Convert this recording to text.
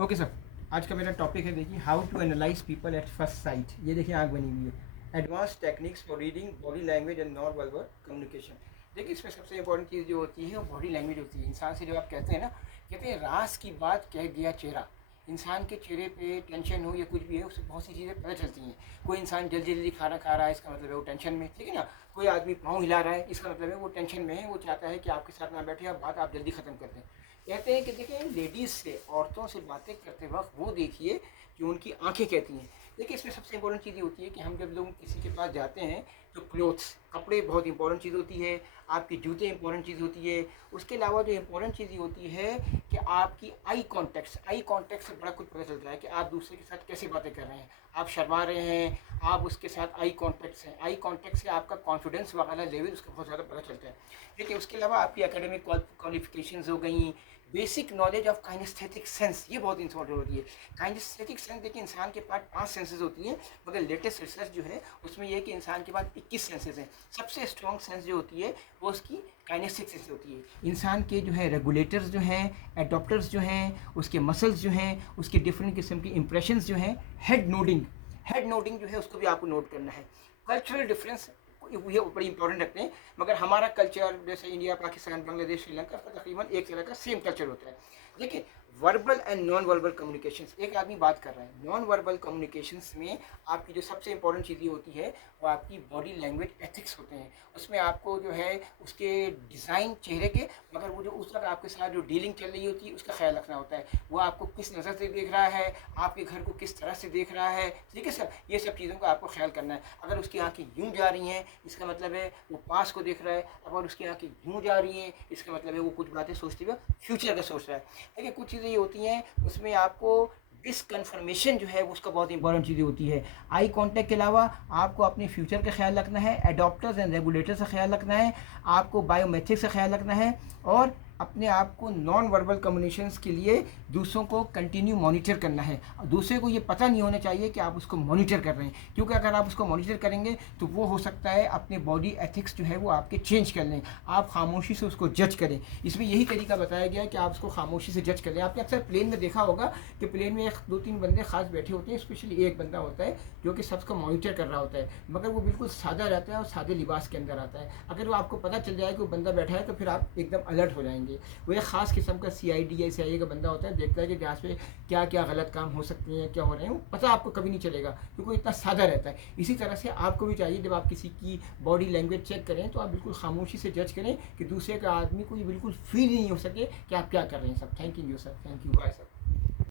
Okay sir, आज का मेरा टॉपिक है, देखिए, how to analyse people at first sight. ये देखिए आँख बनी हुई है, advance techniques for reading body language and non verbal communication. देखिए, इसमें सबसे इंपॉर्टेंट चीज़ जो होती है वो बॉडी लैंग्वेज होती है। इंसान से जब आप कहते हैं ना, कहते हैं राज की बात कह गया चेहरा। इंसान के चेहरे पे टेंशन हो या कुछ भी है, उससे बहुत सी चीज़ें पता चलती हैं। कोई इंसान जल्दी जल्दी खाना खा रहा है, इसका मतलब है वो टेंशन में, ठीक है ना। कोई आदमी पाँव हिला रहा है, इसका मतलब है वो टेंशन में है, वो चाहता है कि आपके साथ ना बैठे और बात आप जल्दी ख़त्म कर दें। कहते हैं कि देखिए, लेडीज़ से, औरतों से बातें करते वक्त वो देखिए कि उनकी आंखें कहती हैं। देखिए, इसमें सबसे इंपॉर्टेंट चीज़ ये होती है कि हम जब लोग किसी के पास जाते हैं तो क्लोथ्स, कपड़े बहुत इंपॉर्टेंट चीज़ होती है। आपके जूते इंपॉर्टेंट चीज़ होती है। उसके अलावा जो इंपॉर्टेंट चीज़ ये होती है कि आपकी आई कॉन्टेक्ट से बड़ा कुछ पता चलता है कि आप दूसरे के साथ कैसे बातें कर रहे हैं। आप शर्मा रहे हैं, आप उसके साथ आई कॉन्टेक्ट से, आई कॉन्टेक्ट से आपका कॉन्फिडेंस वगैरह लेवल उसका बहुत ज़्यादा पता चलता है। देखिए, उसके अलावा आपकी एकेडमिक क्वालिफिकेशंस हो गई, basic knowledge of kinesthetic sense, ये बहुत इंपॉर्टेंट होती है। काइनेस्थेटिक सेंस, देखिए, इंसान के पास 5 सेंसेस होती हैं, मगर लेटेस्ट रिसर्च जो है उसमें यह है कि इंसान के पास 21 सेंसेस हैं। सबसे स्ट्रॉन्ग सेंस जो होती है वो उसकी काइनेस्टिक सेंस होती है। इंसान के जो है रेगुलेटर्स जो हैं, एडॉप्टर्स जो हैं, उसके मसल्स जो हैं, उसके डिफरेंट किस्म के इंप्रेशंस जो हैं, हेड नोडिंग जो है उसको भी आपको नोट करना है। कल्चरल डिफरेंस ये बड़ी इंपॉर्टेंट रखते हैं, मगर हमारा कल्चर जैसे इंडिया, पाकिस्तान, बांग्लादेश, श्रीलंका का तकरीबन एक तरह का सेम कल्चर होता है। देखिए, verbal and non verbal communications, एक आदमी बात कर रहा है, नॉन वर्बल कम्युनिकेशंस में आपकी जो सबसे इंपॉर्टेंट चीज़ें होती है वो आपकी बॉडी लैंग्वेज एथिक्स होते हैं। उसमें आपको जो है उसके डिज़ाइन चेहरे के, मगर वो जो उस वक्त आपके साथ जो डीलिंग चल रही होती है उसका ख्याल रखना होता है। वो आपको किस नज़र से देख रहा है, आपके घर को किस तरह से देख रहा है, ठीक है सर, ये सब चीज़ों का आपको ख्याल करना है। अगर उसकी आँखें यूँ जा रही हैं, इसका मतलब है वो पास को देख रहा है। अगर उसकी आँखें यूँ जा रही हैं, इसका मतलब है वो कुछ बातें सोचते हुए फ्यूचर का सोच रहा है। देखिए, कुछ चीज़ें ये होती हैं उसमें आपको डिसकन्फर्मेशन जो है वो उसका बहुत इंपॉर्टेंट चीज़ें होती है। आई कांटेक्ट के अलावा आपको अपने फ्यूचर का ख्याल रखना है, एडॉप्टर्स एंड रेगुलेटर्स का ख्याल रखना है, आपको बायोमेट्रिक्स का ख्याल रखना है, और अपने आप को नॉन वर्बल कम्युनिकेशंस के लिए दूसरों को कंटिन्यू मॉनिटर करना है। दूसरे को ये पता नहीं होना चाहिए कि आप उसको मॉनिटर कर रहे हैं, क्योंकि अगर आप उसको मॉनिटर करेंगे तो वो हो सकता है अपने बॉडी एथिक्स जो है वो आपके चेंज कर लें। आप खामोशी से उसको जज करें। इसमें यही तरीका बताया गया है कि आप उसको खामोशी से जज कर लें। आपने अक्सर प्लेन में देखा होगा कि प्लेन में 1-2-3 बंदे खास बैठे होते हैं, स्पेशली एक बंदा होता है जो कि सबको मॉनिटर कर रहा होता है, मगर वो बिल्कुल सादा रहता है और सादे लिबास के अंदर आता है। अगर वो आपको पता चल जाए कि वो बंदा बैठा है तो फिर आप एकदम अलर्ट हो जाएंगे। वो एक ख़ास किस्म का CID या CIA का बंदा होता है, देखता है कि जहाँ पे क्या क्या गलत काम हो सकते हैं, क्या हो रहे हैं, वो पता आपको कभी नहीं चलेगा क्योंकि वो इतना सादा रहता है। इसी तरह से आपको भी चाहिए, जब आप किसी की बॉडी लैंग्वेज चेक करें तो आप बिल्कुल खामोशी से जज करें कि दूसरे का आदमी को ये बिल्कुल फील नहीं हो सके कि आप क्या कर रहे हैं। सब thank you sir, thank you, bye sir.